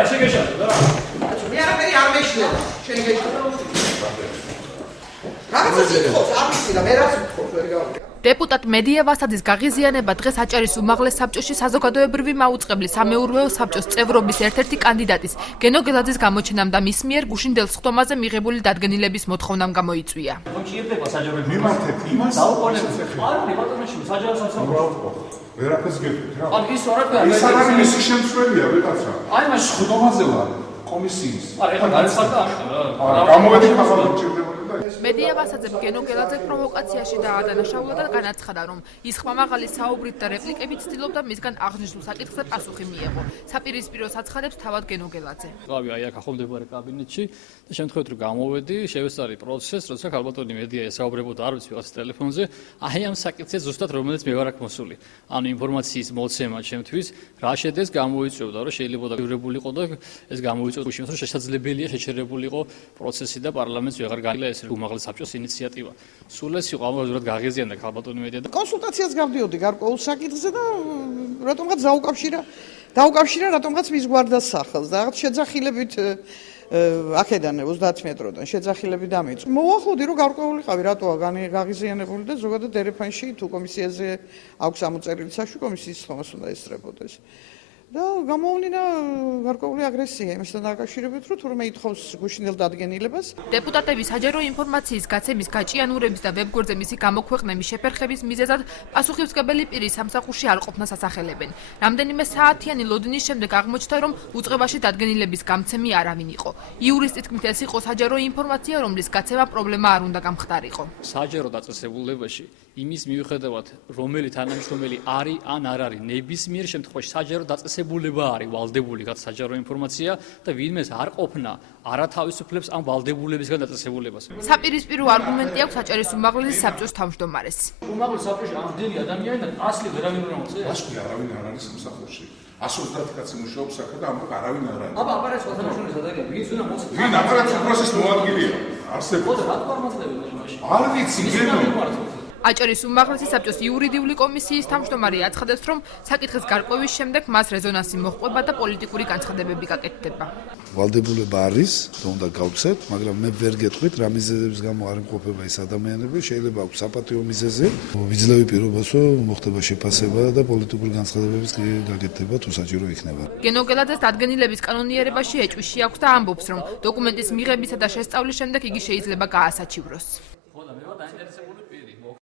არ შეგეშალო და. მე არ მეშლება. შეგეშალო. რაღაცა სიტყვას არ ვიცი და მე რას ვთქოს ვერ გავიგე. დეპუტატ მედია ვასაძის გაღიზიანება დღეს აჭარის უმაღლეს საბჭოში საზოგადოებრივი მაუწყებლის სამეურვეო საბჭოს წევრობის ერთ-ერთი კანდიდატის გენო გელაძის გამოჩენამ და მის მიერ გუშინდელ სხდომაზე მიღებული დადგენილების მოთხოვნამ გამოიწვია. მოჭირდება საჯაროების მიმართეთ იმას არის ბატონოში საჯარო სასამართლო. ვერაფერს გეტყვით რა. ან ის ვარაფერი ის არ არის მისი შემცველია ვიღაცა. აი მას სხდომაზე ვარ კომისიის. არა ეხლა განცხადდა ამიტომ რა. გამოვედი ახლა მოჭირდება. მედია ვასაძემ გენო გელაძე პროვოკაციაში დაადანაშაულა და განაცხადა, რომ ის ხმამაღალი საუბრით და რეპლიკებით ცდილობდა მისგან აღნიშნულ საკითხზე პასუხი მიეღო. საპირისპირო საცხადებს თავად გენო გელაძე. გავი აი აქ ახლომდებარე კაბინეტში და შემთხვევით რომ გამოვედი, შევესწარი პროცესს, როცა ქალბატონი მედია ესაუბრებოდა არ ვიცი ვიღაც ტელეფონზე, აი ამ საკითხზე ზუსტად რომელიც მე ვარ აქ მოსული. ანუ ინფორმაციის მოცემა ჩემთვის რა შედეს გამოიწვევდა, რომ შეიძლება დაგრებულიყო და ეს გამოიწვევდა იმის რომ შესაძლებელია შეჩერებულიყო პროცესი და პარლამენტს ვეღარ გაილა ეს უმაღლეს საბჭოს ინიციატივა. სულ ეს იყო ამგვარად გაღიზიანდა ქალბატონი მედია და კონსულტაციას გავდიოდი გარკვეულ საკითხზე და რატომღაც დაუკავშირა რატომღაც მის გვარდას სახელს და რაღაც შეძახილებით აქედან 30 მეტროდან შეძახილები დამეწვა. მოვახოდი რომ გარკვეულიყავი რატოა გაღიზიანებული და ზოგადად ერეფანში თუ კომისიაზე აქვს ამოწერილი საშვი კომისიის ხომას უნდა ესწრებოდეს. და გამოავლინა გარკვეული აგრესია იმასთან დაკავშირებით, რომ თურმე ითხოვს გუშინდელ დადგენილებას. დეპუტატების საჯარო ინფორმაციის გაცემის გაჭიანურების და ვებგვერდზე მისი გამოქვეყნების შეფერხების მიზეზად პასუხისმგებელი პირი სამსახურში არ ყოფნას ასახელებენ. რამდენიმე საათიანი ლოდინის შემდეგ აღმოჩნდა, რომ უწყებაში დადგენილების გამცემი არავინ იყო. იურისტის თქმით, ეს იყო საჯარო ინფორმაცია, რომლის გაცემა პრობლემა არ უნდა გამხდარიყო. საჯარო დაწესებულებაში იმის მიუხედავად, რომელი თანამშრომელი არის ან არ არის, ნებისმიერ შემთხვევაში საჯარო დაწესებულება არის ვალდებული რაც საჯარო ინფორმაცია და ვინმეს არ ყოფნა არათავისუფლებს ამ ვალდებულებისგან დაწესებულებას. საპირისპირო არგუმენტი აქვს აჭარის უმაღლესი საბჭოს თავმჯდომარეს. უმაღლეს საბჭოში ამდენი ადამიანი და ასლი ვერავინ არ მოწეს. ასლი არავინ არ არის სამსახურში. 130 კაცი მუშაობს აქ და ამბობ არავინ არ არის. აბა აპარატს თანამშრომლის ადარია, ვინც უნდა მოწეს. ვინ აპარატის პროცესის მოადგილეა? არსებობს. ხო და რატო არ მოწდებენ მაშინ? არ ვიცი, გენო. აჭარის უმაღლესი საბჭოს იურიდიული კომისიის თავმჯდომარე აცხადებს, რომ საკითხის გარკვევის შემდეგ მას რეზონანსი მოჰყვება და პოლიტიკური განცხადებები გაკეთდება. ვალდებულება არის, და უნდა გავცეთ, მაგრამ მე ვერ გეტყვით, რა მიზეზების გამო არ იმყოფება ეს ადამიანები, შეიძლება აქვს საპატიო მიზეზი. ვიძლევი პირობას, რომ მოხდება შეფასება და პოლიტიკური განცხადებების გაკეთება თუ საჭირო იქნება. გენო გელაძეს დადგენილების კანონიერებაში ეჭვი აქვს და ამბობს, რომ დოკუმენტის მიღებისა და შესწავლის შემდეგ იგი შეიძლება გაასაჩივროს. ხო და მე ვარ დაინტერესებული